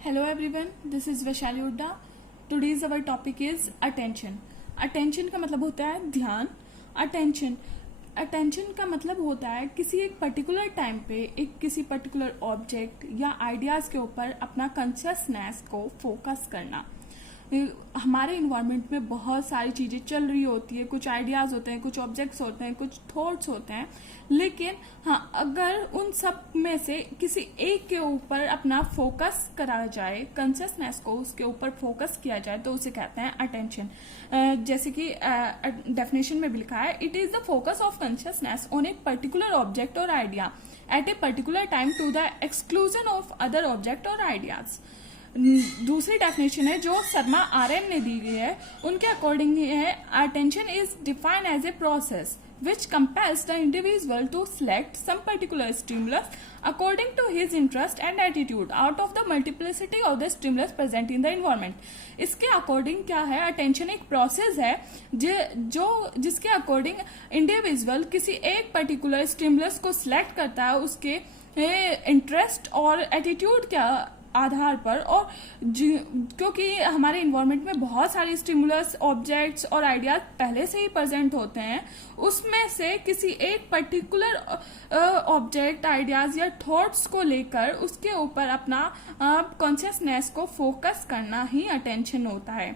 Hello everyone, this is Vaishali Udda. Today's our topic is attention. Attention का मतलब होता है ध्यान. Attention का मतलब होता है किसी एक पर्टिकुलर टाइम पे एक किसी पर्टिकुलर ऑब्जेक्ट या आइडियाज के ऊपर अपना कॉन्शियसनेस को फोकस करना. हमारे इन्वायरमेंट में बहुत सारी चीज़ें चल रही होती है, कुछ आइडियाज़ होते हैं, कुछ ऑब्जेक्ट्स होते हैं, कुछ थॉट्स होते हैं, लेकिन हाँ अगर उन सब में से किसी एक के ऊपर अपना फोकस करा जाए, कॉन्शियसनेस को उसके ऊपर फोकस किया जाए तो उसे कहते हैं अटेंशन. जैसे कि डेफिनेशन में भी लिखा है, it is the focus of consciousness on a particular object or idea at a particular time to the exclusion of other object or ideas. दूसरी डेफिनेशन है जो शर्मा आरएन ने दी गई है, उनके अकॉर्डिंग है attention is defined as a process which compels the individual to select some particular stimulus according to his interest and attitude out of the multiplicity of the stimulus present in the environment. इसके according क्या है, attention एक process है जिसके according individual किसी एक particular stimulus को select करता है उसके इंटरेस्ट और एटीट्यूड के आधार पर. और क्योंकि हमारे इन्वायरमेंट में बहुत सारे स्टिमुलस, ऑब्जेक्ट्स और आइडियाज पहले से ही प्रेजेंट होते हैं, उसमें से किसी एक पर्टिकुलर ऑब्जेक्ट, आइडियाज या थॉट्स को लेकर उसके ऊपर अपना कॉन्शियसनेस को फोकस करना ही अटेंशन होता है,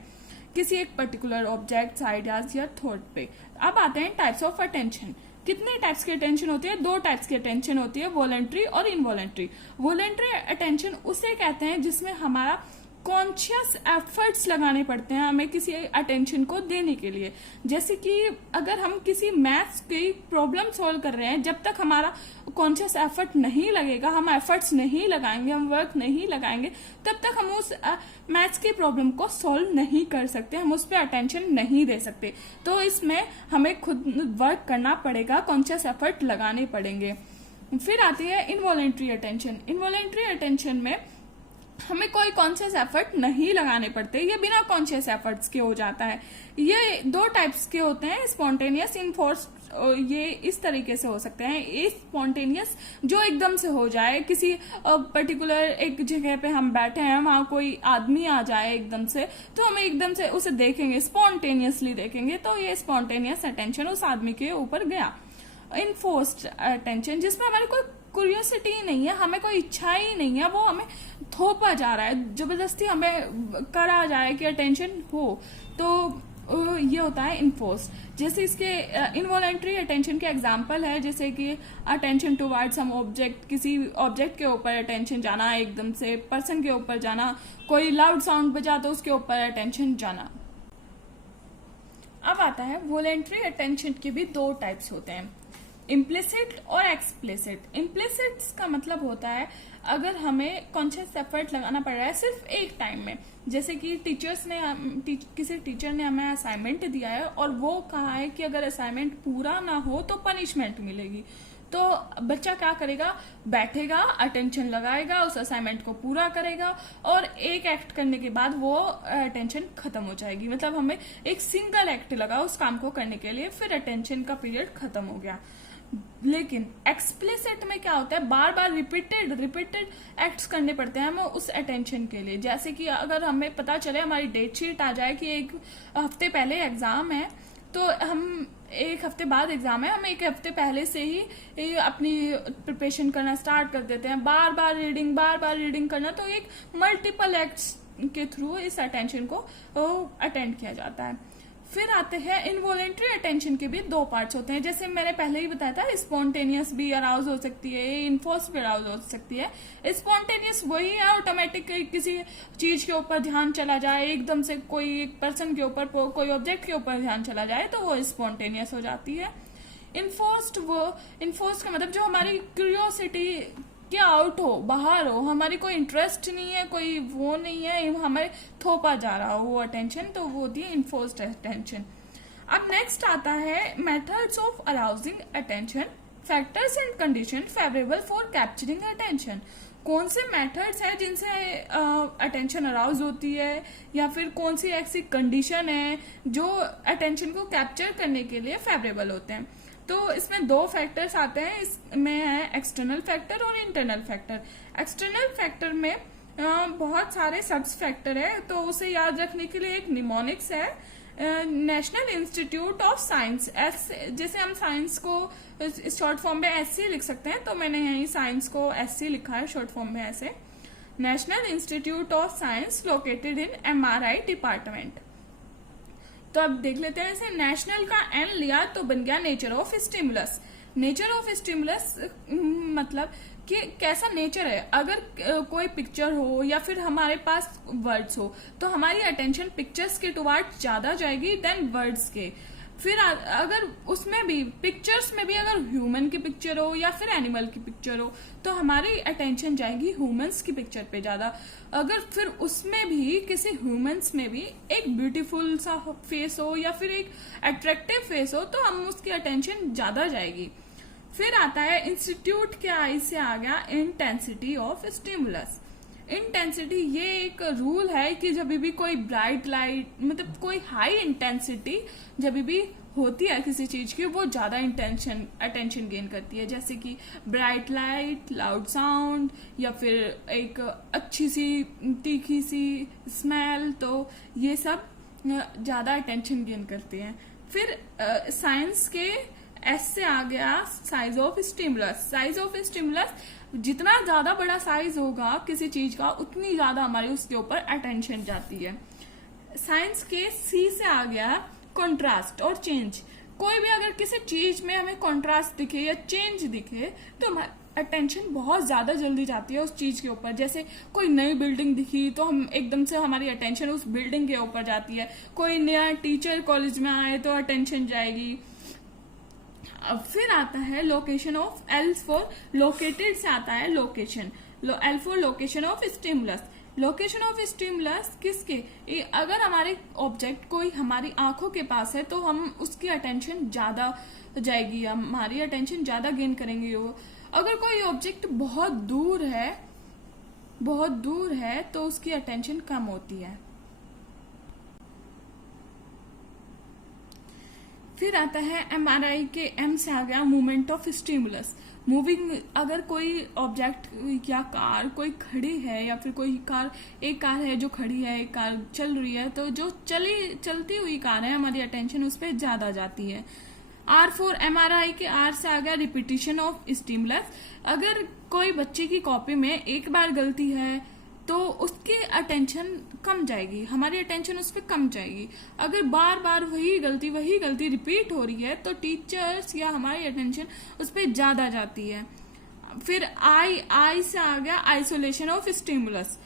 किसी एक पर्टिकुलर ऑब्जेक्ट्स, आइडियाज या थॉट पे. अब आते हैं टाइप्स ऑफ अटेंशन. कितने टाइप्स की अटेंशन होती है? दो टाइप्स की अटेंशन होती है, वॉलंटरी और इनवॉलंटरी. वॉलंटरी अटेंशन उसे कहते हैं जिसमें हमारा कॉन्शियस एफर्ट्स लगाने पड़ते हैं हमें किसी अटेंशन को देने के लिए. जैसे कि अगर हम किसी मैथ्स की प्रॉब्लम सॉल्व कर रहे हैं, जब तक हमारा कॉन्शियस एफर्ट नहीं लगेगा, हम एफर्ट्स नहीं लगाएंगे, हम वर्क नहीं लगाएंगे, तब तक हम उस मैथ्स की प्रॉब्लम को सॉल्व नहीं कर सकते, हम उस पर अटेंशन नहीं दे सकते. तो इसमें हमें खुद वर्क करना पड़ेगा, कॉन्शियस एफर्ट लगाने पड़ेंगे. फिर आती है इनवॉलेंट्री अटेंशन. इनवॉलेंट्री अटेंशन में हमें कोई कॉन्शियस एफर्ट नहीं लगाने पड़ते, ये बिना कॉन्शियस एफर्ट्स के हो जाता है. ये दो टाइप्स के होते हैं, स्पॉन्टेनियस, इनफोर्स. ये इस तरीके से हो सकते हैं. स्पॉन्टेनियस जो एकदम से हो जाए, किसी पर्टिकुलर एक जगह पे हम बैठे हैं, वहां कोई आदमी आ जाए एकदम से, तो हम एकदम से उसे देखेंगे, स्पॉन्टेनियसली देखेंगे, तो ये स्पॉन्टेनियस अटेंशन उस आदमी के ऊपर गया. इनफोर्स्ड अटेंशन जिसमें हमारी कोई क्यूरियोसिटी ही नहीं है, हमें कोई इच्छा ही नहीं है, वो हमें थोपा जा रहा है, जबरदस्ती हमें करा जाए कि अटेंशन हो, तो ये होता है इनफोर्स्ड. जैसे इसके इनवॉलंटरी अटेंशन के एग्जांपल है, जैसे कि अटेंशन टुवर्ड्स सम ऑब्जेक्ट, किसी ऑब्जेक्ट के ऊपर अटेंशन जाना, एकदम से पर्सन के ऊपर जाना, कोई लाउड साउंड बजा तो उसके ऊपर अटेंशन जाना. अब आता है वॉलंटरी अटेंशन के भी दो टाइप्स होते हैं, इम्प्लिसिट और एक्सप्लिसिट. इम्प्लिसिट का मतलब होता है अगर हमें कॉन्शियस एफर्ट लगाना पड़ रहा है सिर्फ एक टाइम में, जैसे कि किसी टीचर ने हमें असाइनमेंट दिया है और वो कहा है कि अगर असाइनमेंट पूरा ना हो तो पनिशमेंट मिलेगी, तो बच्चा क्या करेगा, बैठेगा, अटेंशन लगाएगा, उस असाइनमेंट को पूरा करेगा और एक एक्ट करने के बाद वो अटेंशन खत्म हो जाएगी. मतलब हमें एक सिंगल एक्ट लगा उस काम को करने के लिए, फिर अटेंशन का पीरियड खत्म हो गया. लेकिन एक्सप्लिसिट में क्या होता है, बार बार रिपीटेड एक्ट्स करने पड़ते हैं हमें उस अटेंशन के लिए. जैसे कि अगर हमें पता चले, हमारी डेट शीट आ जाए कि एक हफ्ते पहले एग्जाम है, तो हम एक हफ्ते बाद एग्जाम है, हम एक हफ्ते पहले से ही अपनी प्रिपरेशन करना स्टार्ट कर देते हैं, बार बार रीडिंग करना, तो एक मल्टीपल एक्ट्स के थ्रू इस अटेंशन को अटेंड किया जाता है. फिर आते हैं इनवॉलेंट्री अटेंशन के भी दो पार्ट्स होते हैं, जैसे मैंने पहले ही बताया था, स्पॉन्टेनियस भी अराउज हो सकती है, इनफोर्स्ड भी अराउज हो सकती है. स्पॉन्टेनियस वही है, ऑटोमेटिक किसी चीज के ऊपर ध्यान चला जाए, एकदम से कोई एक पर्सन के ऊपर, कोई ऑब्जेक्ट के ऊपर ध्यान चला जाए, तो वो स्पॉन्टेनियस हो जाती है. इनफोर्स्ड का मतलब जो हमारी क्यूरियोसिटी के आउट हो, बाहर हो, हमारी कोई इंटरेस्ट नहीं है, कोई वो नहीं है, हमें थोपा जा रहा हो वो अटेंशन, तो वो होती है इनफोर्स्ड अटेंशन. अब नेक्स्ट आता है methods of arousing attention, factors and condition favourable for capturing attention. कौन से मेथड्स हैं जिनसे अटेंशन अराउज होती है, या फिर कौन सी ऐसी कंडीशन है जो अटेंशन को कैप्चर करने के लिए फेवरेबल होते हैं. तो इसमें दो फैक्टर्स आते हैं, इसमें है एक्सटर्नल फैक्टर और इंटरनल फैक्टर. एक्सटर्नल फैक्टर में बहुत सारे सब्स फैक्टर है, तो उसे याद रखने के लिए एक निमोनिक्स है, national institute of science. S जैसे हम साइंस को शॉर्ट फॉर्म में एससी लिख सकते हैं, तो मैंने यही साइंस को एससी लिखा है शॉर्ट फॉर्म में ऐसे। National institute of science located in MRI department. तो अब देख लेते हैं, ऐसे नेशनल का एन लिया तो बन गया nature of stimulus. Nature of stimulus मतलब कि कैसा नेचर है। अगर कोई पिक्चर हो या फिर हमारे पास वर्ड्स हो, तो हमारी अटेंशन पिक्चर्स के टुवर्ड्स ज्यादा जाएगी देन वर्ड्स के। फिर अगर उसमें भी पिक्चर्स में भी अगर ह्यूमन की पिक्चर हो या फिर एनिमल की पिक्चर हो, तो हमारी अटेंशन जाएगी ह्यूमंस की पिक्चर पे ज्यादा। अगर फिर उसमें भी किसी ह्यूमंस में भी एक ब्यूटीफुल सा फेस हो या फिर एक अट्रैक्टिव फेस हो, तो हम उसकी अटेंशन ज्यादा जाएगी। फिर आता है इंस्टीट्यूट के आई से आ गया इंटेंसिटी ऑफ स्टिमुलस। इंटेंसिटी ये एक रूल है कि जब भी कोई ब्राइट लाइट मतलब कोई हाई इंटेंसिटी जब भी होती है किसी चीज की, वो ज्यादा अटेंशन गेन करती है। जैसे कि ब्राइट लाइट, लाउड साउंड या फिर एक अच्छी सी तीखी सी स्मेल, तो ये सब ज्यादा अटेंशन गेन करती हैं। फिर साइंस के एस से आ गया size of stimulus. Size of stimulus, जितना ज्यादा बड़ा साइज होगा किसी चीज का, उतनी ज्यादा हमारी उसके ऊपर अटेंशन जाती है। साइंस के सी से आ गया कंट्रास्ट और चेंज। कोई भी अगर किसी चीज में हमें कंट्रास्ट दिखे या चेंज दिखे, तो हमारी अटेंशन बहुत ज्यादा जल्दी जाती है उस चीज के ऊपर। जैसे कोई नई बिल्डिंग दिखी तो हम एकदम से हमारी अटेंशन उस बिल्डिंग के ऊपर जाती है। कोई नया टीचर कॉलेज में आए तो अटेंशन जाएगी। अब फिर आता है location of, L for located से आता है location, L for location of stimulus. Location of stimulus किसके, अगर हमारे ऑब्जेक्ट कोई हमारी आंखों के पास है, तो हम उसकी अटेंशन ज्यादा जाएगी, हमारी अटेंशन ज्यादा गेन करेंगे वो। अगर कोई ऑब्जेक्ट बहुत दूर है तो उसकी अटेंशन कम होती है। फिर आता है एमआरआई के एम से आ गया मूवमेंट ऑफ स्टिमुलस। मूविंग, अगर कोई ऑब्जेक्ट या कार कोई खड़ी है या फिर कोई कार, एक कार है जो खड़ी है, एक कार चल रही है, तो जो चलती हुई कार है हमारी अटेंशन उस पर ज्यादा जाती है। आर फॉर एमआरआई के आर से आ गया रिपीटिशन ऑफ स्टिमुलस। अगर कोई बच्चे की कॉपी में एक बार गलती है तो उसकी अटेंशन कम जाएगी, हमारी अटेंशन उस पर कम जाएगी। अगर बार बार वही गलती रिपीट हो रही है, तो टीचर्स या हमारी अटेंशन उस पर ज्यादा जाती है। फिर आई से आ गया आइसोलेशन ऑफ स्टिमुलस।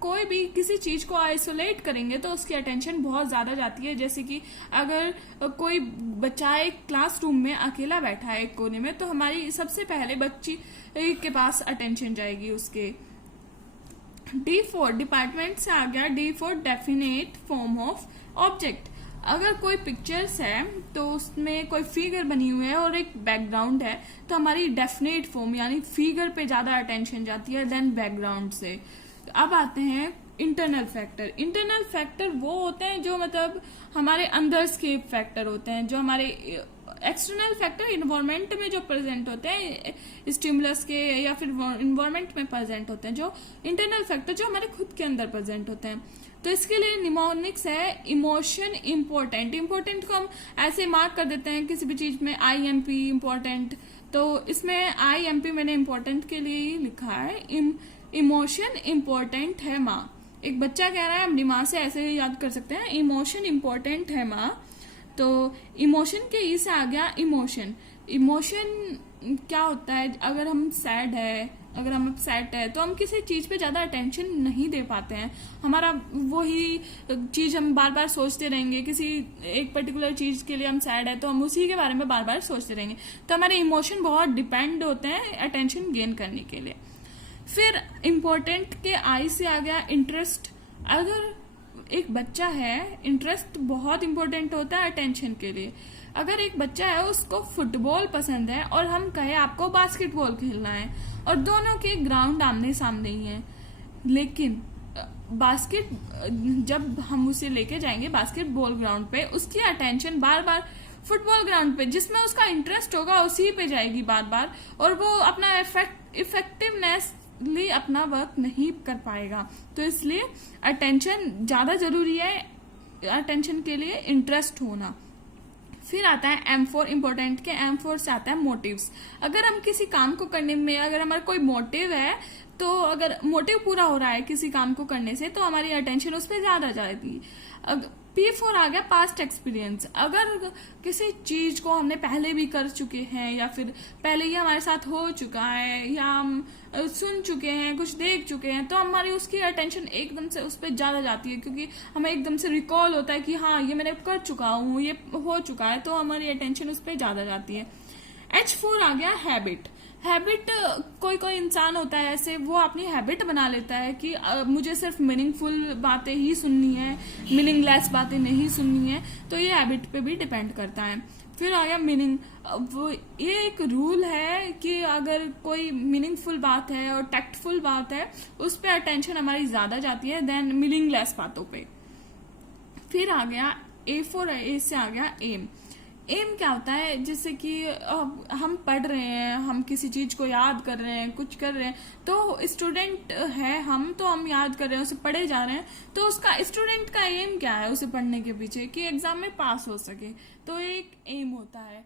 कोई भी किसी चीज को आइसोलेट करेंगे तो उसकी अटेंशन बहुत ज्यादा जाती है। जैसे कि अगर कोई बच्चा एक क्लासरूम में अकेला बैठा है एक कोने में, तो हमारी सबसे पहले बच्ची के पास अटेंशन जाएगी उसके। डी फॉर डिपार्टमेंट से आ गया D for definite form of object. अगर कोई पिक्चर्स है तो उसमें कोई फिगर बनी हुई है और एक बैकग्राउंड है, तो हमारी डेफिनेट फॉर्म यानी फिगर पे ज्यादा अटेंशन जाती है देन बैकग्राउंड से। अब आते हैं इंटरनल फैक्टर। इंटरनल फैक्टर वो होते हैं जो मतलब हमारे अंदर के फैक्टर होते हैं, जो हमारे एक्सटर्नल फैक्टर इन्वायरमेंट में जो प्रेजेंट होते हैं स्टिमुलस के या फिर इन्वायरमेंट में प्रेजेंट होते हैं। जो इंटरनल फैक्टर जो हमारे खुद के अंदर प्रेजेंट होते हैं, तो इसके लिए निमोनिक्स है इमोशन इम्पोर्टेंट। इम्पोर्टेंट को हम ऐसे मार्क कर देते हैं किसी भी चीज में, IMP इम्पोर्टेंट, तो इसमें IMP मैंने इम्पोर्टेंट के लिए ही लिखा है। इमोशन इम्पोर्टेंट है माँ। एक बच्चा कह रहा है, अपनी माँ से ऐसे याद कर सकते हैं, इमोशन इम्पोर्टेंट है माँ। तो इमोशन के ई से आ गया इमोशन। इमोशन क्या होता है, अगर हम सैड है तो हम किसी चीज पे ज्यादा अटेंशन नहीं दे पाते हैं। हमारा वही चीज हम बार बार सोचते रहेंगे। किसी एक पर्टिकुलर चीज के लिए हम सैड है तो हम उसी के बारे में बार बार सोचते रहेंगे, तो हमारे इमोशन बहुत डिपेंड होते हैं अटेंशन गेन करने के लिए। फिर इम्पोर्टेंट के आई से आ गया इंटरेस्ट। अगर एक बच्चा है, इंटरेस्ट बहुत इंपॉर्टेंट होता है अटेंशन के लिए। अगर एक बच्चा है उसको फुटबॉल पसंद है और हम कहे आपको बास्केटबॉल खेलना है और दोनों के ग्राउंड आमने सामने ही है, लेकिन जब हम उसे लेके जाएंगे बास्केटबॉल ग्राउंड पे, उसकी अटेंशन बार बार फुटबॉल ग्राउंड पे जिसमें उसका इंटरेस्ट होगा उसी पे जाएगी बार बार, और वो अपना इफेक्टिवनेस कंटिन्यूसली अपना वर्क नहीं कर पाएगा। तो इसलिए अटेंशन ज़्यादा ज़रूरी है, अटेंशन के लिए इंटरेस्ट होना। फिर आता है M4 इम्पोर्टेंट के M4 से आता है मोटिव्स। अगर हम किसी काम को करने में अगर हमारा कोई मोटिव है, तो अगर मोटिव पूरा हो रहा है किसी काम को करने से, तो हमारी अटेंशन उस पर ज्यादा जाएगी। P4 आ गया पास्ट एक्सपीरियंस। अगर किसी चीज को हमने पहले भी कर चुके हैं या फिर पहले ही हमारे साथ हो चुका है या हम सुन चुके हैं, कुछ देख चुके हैं, तो हमारी उसकी अटेंशन एकदम से उस पर ज्यादा जाती है, क्योंकि हमें एकदम से रिकॉल होता है कि हाँ ये मैंने कर चुका हूँ, ये हो चुका है, तो हमारी अटेंशन उस पर ज्यादा जाती है। H4 आ गया हैबिट। हैबिट, कोई कोई इंसान होता है ऐसे, वो अपनी हैबिट बना लेता है कि मुझे सिर्फ मीनिंगफुल बातें ही सुननी है, मीनिंगलेस बातें नहीं सुननी है। तो ये हैबिट पे भी डिपेंड करता है। फिर आ गया मीनिंग। वो ये एक रूल है कि अगर कोई मीनिंगफुल बात है और टैक्टफुल बात है, उस पर अटेंशन हमारी ज्यादा जाती है देन मीनिंगलेस बातों पे। फिर आ गया A4, A से आ गया एम। एम क्या होता है, जैसे कि हम पढ़ रहे हैं, हम किसी चीज को याद कर रहे हैं, कुछ कर रहे हैं, तो स्टूडेंट है हम, तो हम याद कर रहे हैं, उसे पढ़े जा रहे हैं, तो उसका स्टूडेंट का एम क्या है उसे पढ़ने के पीछे, कि एग्जाम में पास हो सके, तो एक एम होता है।